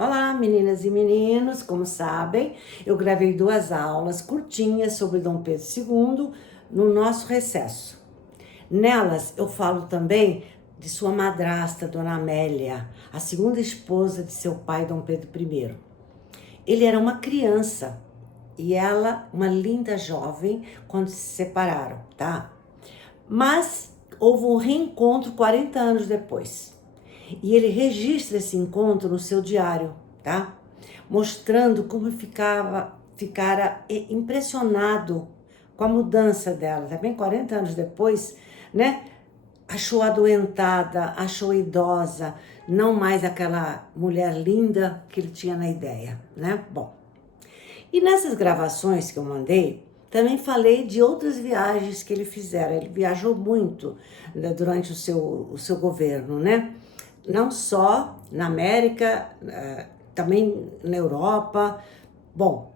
Olá, meninas e meninos, como sabem, eu gravei 2 aulas curtinhas sobre Dom Pedro II no nosso recesso. Nelas eu falo também de sua madrasta, Dona Amélia, a segunda esposa de seu pai, Dom Pedro I. Ele era uma criança e ela uma linda jovem quando se separaram, tá? Mas houve um reencontro 40 anos depois. E ele registra esse encontro no seu diário, tá? Mostrando como ficara impressionado com a mudança dela. Também 40 anos depois, né? Achou adoentada, achou idosa, não mais aquela mulher linda que ele tinha na ideia, né? Bom, e nessas gravações que eu mandei, também falei de outras viagens que ele fizera. Ele viajou muito, né, durante o seu governo, né? Não só na América, também na Europa. Bom,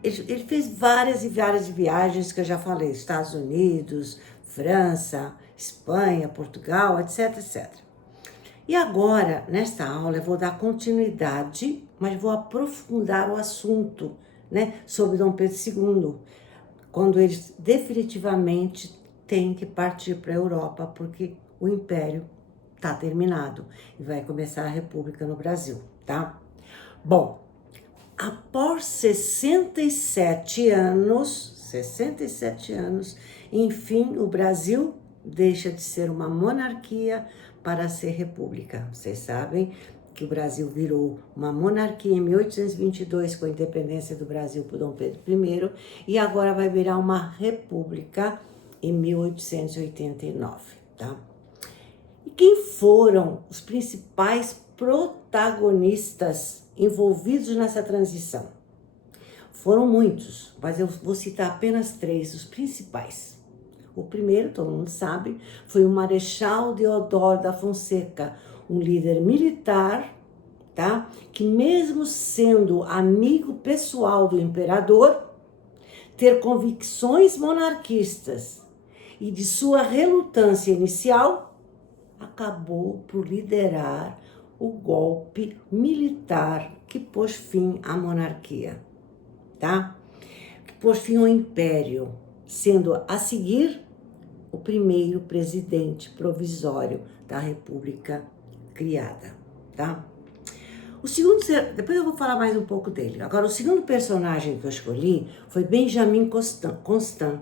ele fez várias e várias viagens que eu já falei, Estados Unidos, França, Espanha, Portugal, etc, etc. E agora, nesta aula, eu vou dar continuidade, mas vou aprofundar o assunto, né, sobre Dom Pedro II, quando ele definitivamente tem que partir para a Europa, porque o Império está terminado e vai começar a República no Brasil, tá? Bom, após 67 anos, enfim, o Brasil deixa de ser uma monarquia para ser república. Vocês sabem que o Brasil virou uma monarquia em 1822 com a independência do Brasil por Dom Pedro I e agora vai virar uma república em 1889, tá? E quem foram os principais protagonistas envolvidos nessa transição? Foram muitos, mas eu vou citar apenas 3, os principais. O primeiro, todo mundo sabe, foi o Marechal Deodoro da Fonseca, um líder militar, tá? Que mesmo sendo amigo pessoal do imperador, ter convicções monarquistas e de sua relutância inicial, acabou por liderar o golpe militar que pôs fim à monarquia, tá? Que pôs fim ao império, sendo a seguir o primeiro presidente provisório da República criada, tá? O segundo, depois eu vou falar mais um pouco dele. Agora, o segundo personagem que eu escolhi foi Benjamin Constant.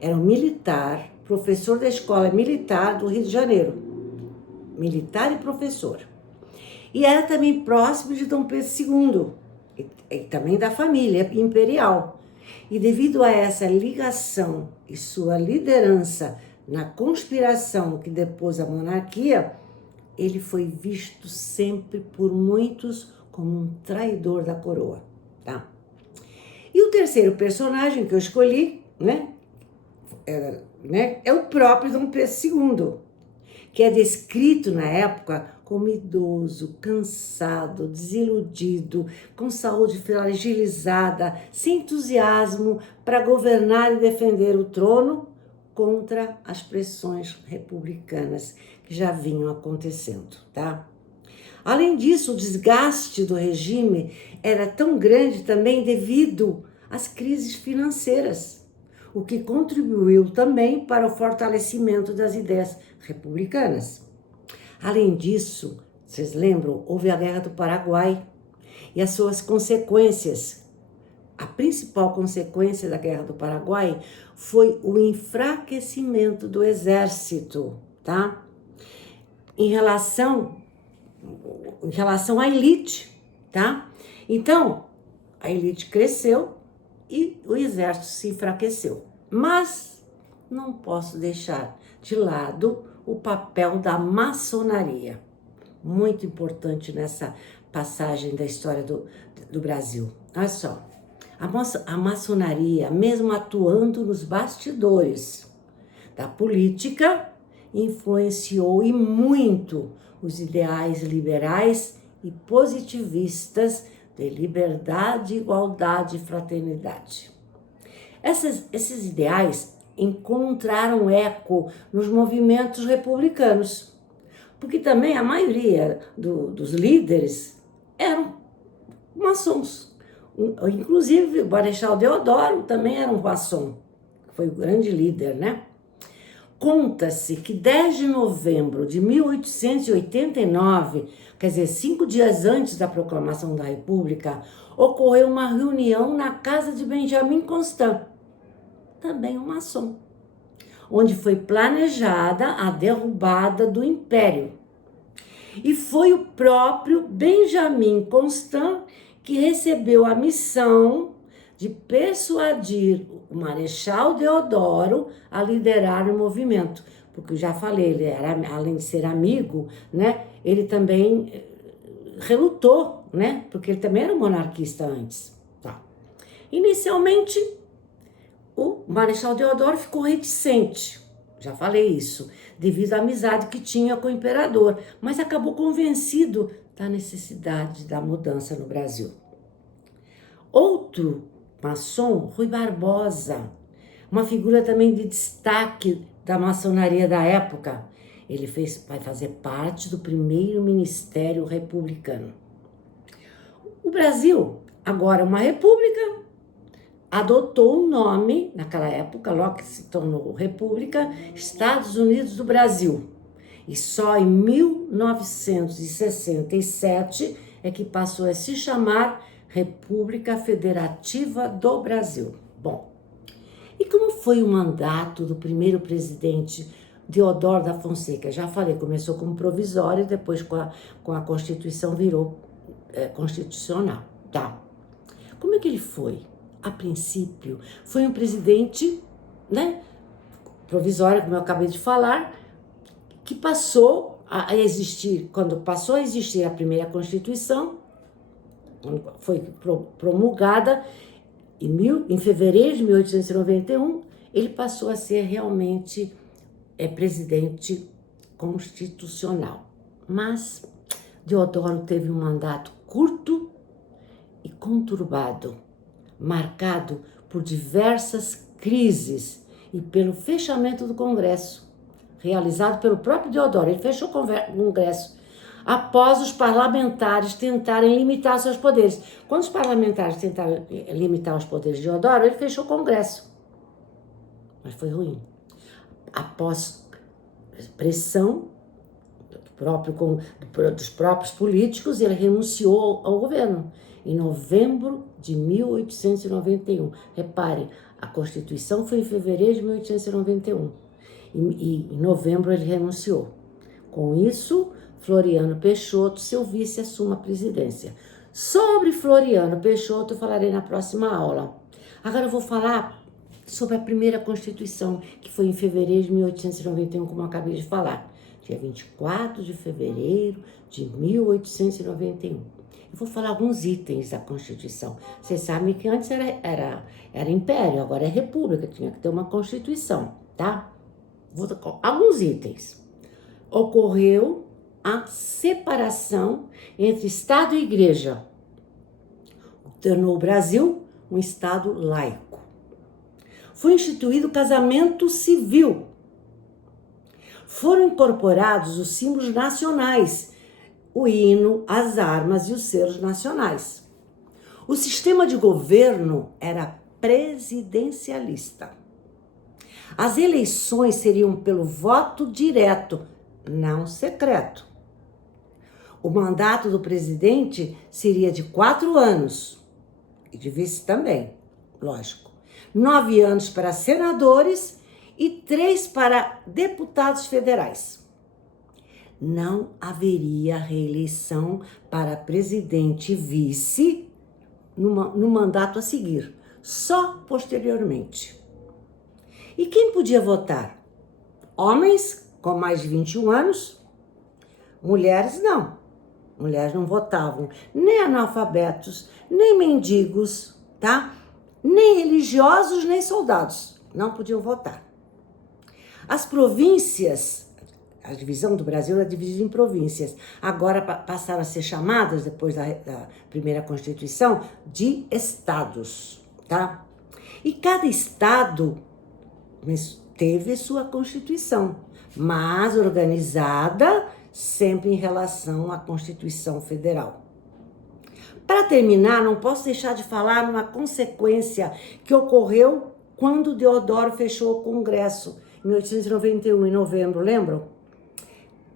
Era um militar, professor da Escola Militar do Rio de Janeiro. Militar e professor. E era também próximo de Dom Pedro II, e também da família imperial. E devido a essa ligação e sua liderança na conspiração que depôs a monarquia, ele foi visto sempre por muitos como um traidor da coroa, tá? E o terceiro personagem que eu escolhi, é o próprio Dom Pedro II, que é descrito na época como idoso, cansado, desiludido, com saúde fragilizada, sem entusiasmo para governar e defender o trono contra as pressões republicanas que já vinham acontecendo, tá? Além disso, o desgaste do regime era tão grande também devido às crises financeiras, o que contribuiu também para o fortalecimento das ideias republicanas. Além disso, vocês lembram, houve a Guerra do Paraguai e as suas consequências. A principal consequência da Guerra do Paraguai foi o enfraquecimento do exército, tá? Em relação à elite, tá? Então, a elite cresceu e o exército se enfraqueceu. Mas não posso deixar de lado o papel da maçonaria, muito importante nessa passagem da história do Brasil. Olha só, a maçonaria, mesmo atuando nos bastidores da política, influenciou e muito os ideais liberais e positivistas de liberdade, igualdade e fraternidade. Esses ideais encontraram eco nos movimentos republicanos, porque também a maioria dos líderes eram maçons. Inclusive, o Marechal Deodoro também era um maçom, foi o grande líder, né? Conta-se que 10 de novembro de 1889, quer dizer, 5 dias antes da proclamação da República, ocorreu uma reunião na casa de Benjamin Constant, também um maçom, onde foi planejada a derrubada do Império. E foi o próprio Benjamin Constant que recebeu a missão de persuadir o Marechal Deodoro a liderar o movimento. Porque eu já falei, ele era, além de ser amigo, né, ele também relutou, né, porque ele também era um monarquista antes. Tá. Inicialmente, o Marechal Deodoro ficou reticente, já falei isso, devido à amizade que tinha com o imperador, mas acabou convencido da necessidade da mudança no Brasil. Outro maçom, Rui Barbosa, uma figura também de destaque da maçonaria da época. Ele vai fazer parte do primeiro ministério republicano. O Brasil, agora uma república, adotou o nome, naquela época, logo que se tornou república, Estados Unidos do Brasil. E só em 1967 é que passou a se chamar República Federativa do Brasil. Bom, e como foi o mandato do primeiro presidente Deodoro da Fonseca? Já falei, começou como provisório e depois com a Constituição virou constitucional, tá? Como é que ele foi? A princípio, foi um presidente, né, provisório, como eu acabei de falar, que passou a existir, quando passou a existir a primeira Constituição, foi promulgada em fevereiro de 1891, ele passou a ser realmente presidente constitucional. Mas Deodoro teve um mandato curto e conturbado, marcado por diversas crises e pelo fechamento do Congresso, realizado pelo próprio Deodoro. Ele fechou o Congresso após os parlamentares tentarem limitar seus poderes. Quando os parlamentares tentaram limitar os poderes de Deodoro, ele fechou o Congresso. Mas foi ruim. Após pressão dos próprios políticos, ele renunciou ao governo em novembro de 1891. Repare, a Constituição foi em fevereiro de 1891. E em novembro ele renunciou. Com isso, Floriano Peixoto, seu vice, assume a presidência. Sobre Floriano Peixoto eu falarei na próxima aula. Agora eu vou falar sobre a primeira Constituição, que foi em fevereiro de 1891, como eu acabei de falar. Dia 24 de fevereiro de 1891. Eu vou falar alguns itens da Constituição. Vocês sabem que antes era império, agora é república, tinha que ter uma Constituição, tá? Vou dar alguns itens. Ocorreu a separação entre Estado e Igreja. Tornou o Brasil um Estado laico. Foi instituído o casamento civil. Foram incorporados os símbolos nacionais, o hino, as armas e os selos nacionais. O sistema de governo era presidencialista. As eleições seriam pelo voto direto, não secreto. O mandato do presidente seria de 4 anos, e de vice também, lógico. 9 anos para senadores e 3 para deputados federais. Não haveria reeleição para presidente e vice no mandato a seguir, só posteriormente. E quem podia votar? Homens com mais de 21 anos, mulheres não. Mulheres não votavam, nem analfabetos, nem mendigos, tá? Nem religiosos, nem soldados. Não podiam votar. As províncias, a divisão do Brasil era dividida em províncias. Agora passaram a ser chamadas, depois da primeira Constituição, de estados, tá? E cada estado teve sua Constituição, mas organizada sempre em relação à Constituição Federal. Para terminar, não posso deixar de falar numa consequência que ocorreu quando Deodoro fechou o Congresso, em 1891, em novembro, lembram?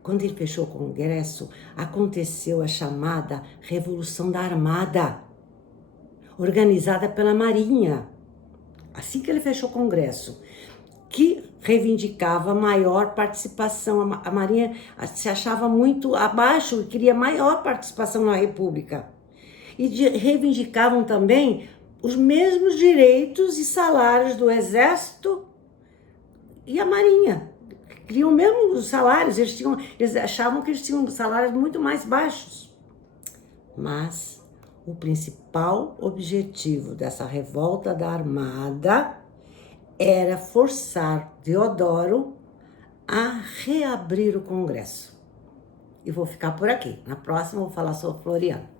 Quando ele fechou o Congresso, aconteceu a chamada Revolução da Armada, organizada pela Marinha. Assim que ele fechou o Congresso, que reivindicava maior participação. A Marinha se achava muito abaixo e queria maior participação na República. E reivindicavam também os mesmos direitos e salários do Exército e a Marinha. Queriam mesmo os salários, eles achavam que eles tinham salários muito mais baixos. Mas o principal objetivo dessa revolta da Armada era forçar Deodoro a reabrir o Congresso. E vou ficar por aqui. Na próxima eu vou falar sobre Floriano.